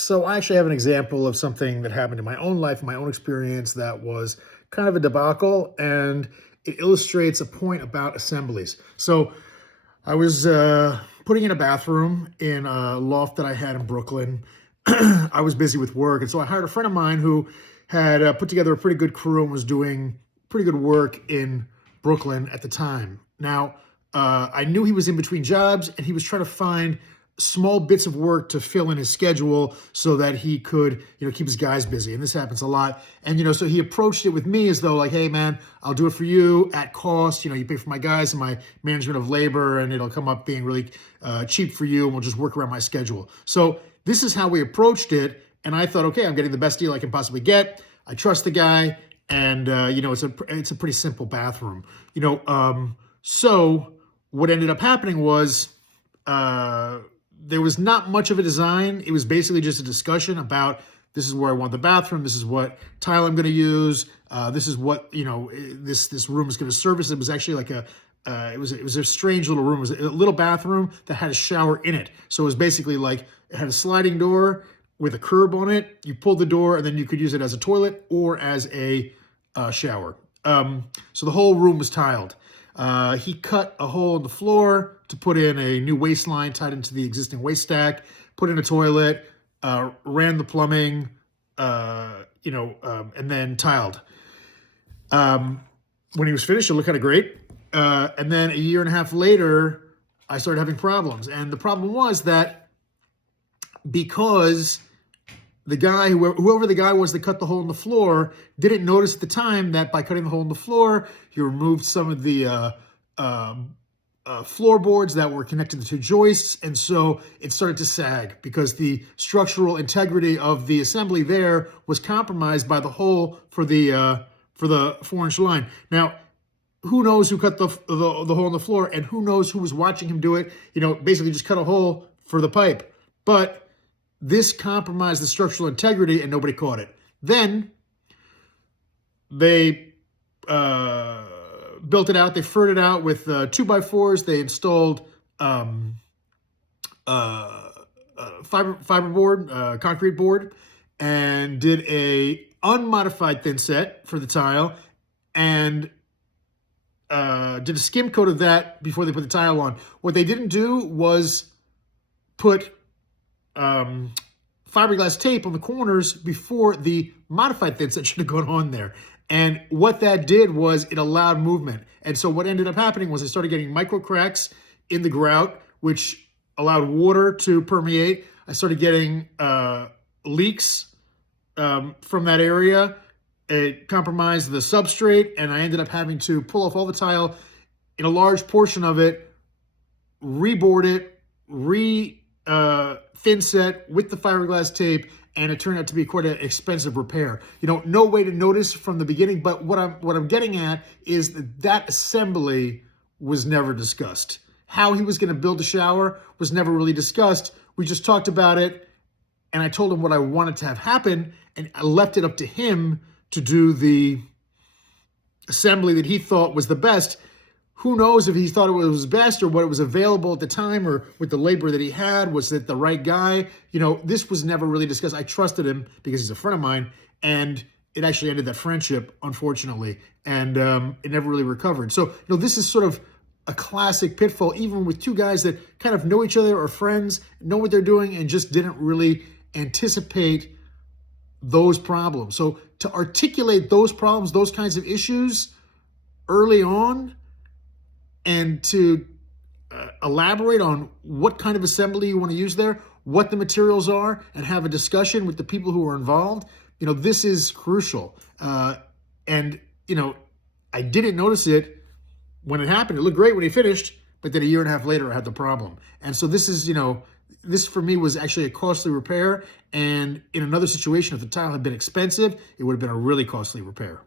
So I actually have an example of something that happened in my own life, my own experience that was kind of a debacle, and it illustrates a point about assemblies. So I was putting in a bathroom in a loft that I had in Brooklyn. I was busy with work, and so I hired a friend of mine who had put together a pretty good crew and was doing pretty good work in Brooklyn at the time. Now, I knew he was in between jobs, and he was trying to find small bits of work to fill in his schedule so that he could, keep his guys busy. And this happens a lot. And, so he approached it with me as though like, hey man, I'll do it for you at cost. You pay for my guys and my management of labor, and it'll come up being really cheap for you. And we'll just work around my schedule. So this is how we approached it. And I thought, okay, I'm getting the best deal I can possibly get. I trust the guy. And, it's a pretty simple bathroom, so what ended up happening was, there was not much of a design. It was basically just a discussion about this is where I want the bathroom. This is what tile I'm going to use. This is what, this room is going to service. It was actually like it was a strange little room. It was a little bathroom that had a shower in it. So it was basically like it had a sliding door with a curb on it. You pulled the door and then you could use it as a toilet or as a shower. So the whole room was tiled. He cut a hole in the floor to put in a new waste line tied into the existing waste stack, put in a toilet, ran the plumbing, and then tiled. When he was finished, it looked kind of great. And then a year and a half later, I started having problems. And the problem was that because the guy, whoever the guy was that cut the hole in the floor, didn't notice at the time that by cutting the hole in the floor, he removed some of the floorboards that were connected to the two joists, and so it started to sag because the structural integrity of the assembly there was compromised by the hole for the 4-inch line. Now, who knows who cut the hole in the floor, and who knows who was watching him do it? Basically just cut a hole for the pipe, but this compromised the structural integrity and nobody caught it. Then they built it out. They furred it out with 2x4s. They installed fiberboard, concrete board, and did a unmodified thin set for the tile, and did a skim coat of that before they put the tile on. What they didn't do was put fiberglass tape on the corners before the modified thin set should have gone on there. And what that did was it allowed movement. And so what ended up happening was I started getting micro cracks in the grout, which allowed water to permeate. I started getting leaks from that area. It compromised the substrate, and I ended up having to pull off all the tile, in a large portion of it, reboard it, thin set with the fiberglass tape, and it turned out to be quite an expensive repair. No way to notice from the beginning, but what I'm getting at is that assembly was never discussed. How he was going to build a shower was never really discussed. We just talked about it, and I told him what I wanted to have happen, and I left it up to him to do the assembly that he thought was the best. Who knows if he thought it was best or what it was available at the time or with the labor that he had, was it the right guy? This was never really discussed. I trusted him because he's a friend of mine, and it actually ended that friendship, unfortunately, and it never really recovered. So, this is sort of a classic pitfall, even with two guys that kind of know each other, or friends, know what they're doing, and just didn't really anticipate those problems. So to articulate those problems, those kinds of issues early on, and to elaborate on what kind of assembly you want to use there, what the materials are, and have a discussion with the people who are involved, this is crucial. And I didn't notice it when it happened. It looked great when he finished, but then a year and a half later, I had the problem. And so this is, this for me was actually a costly repair. And in another situation, if the tile had been expensive, it would have been a really costly repair.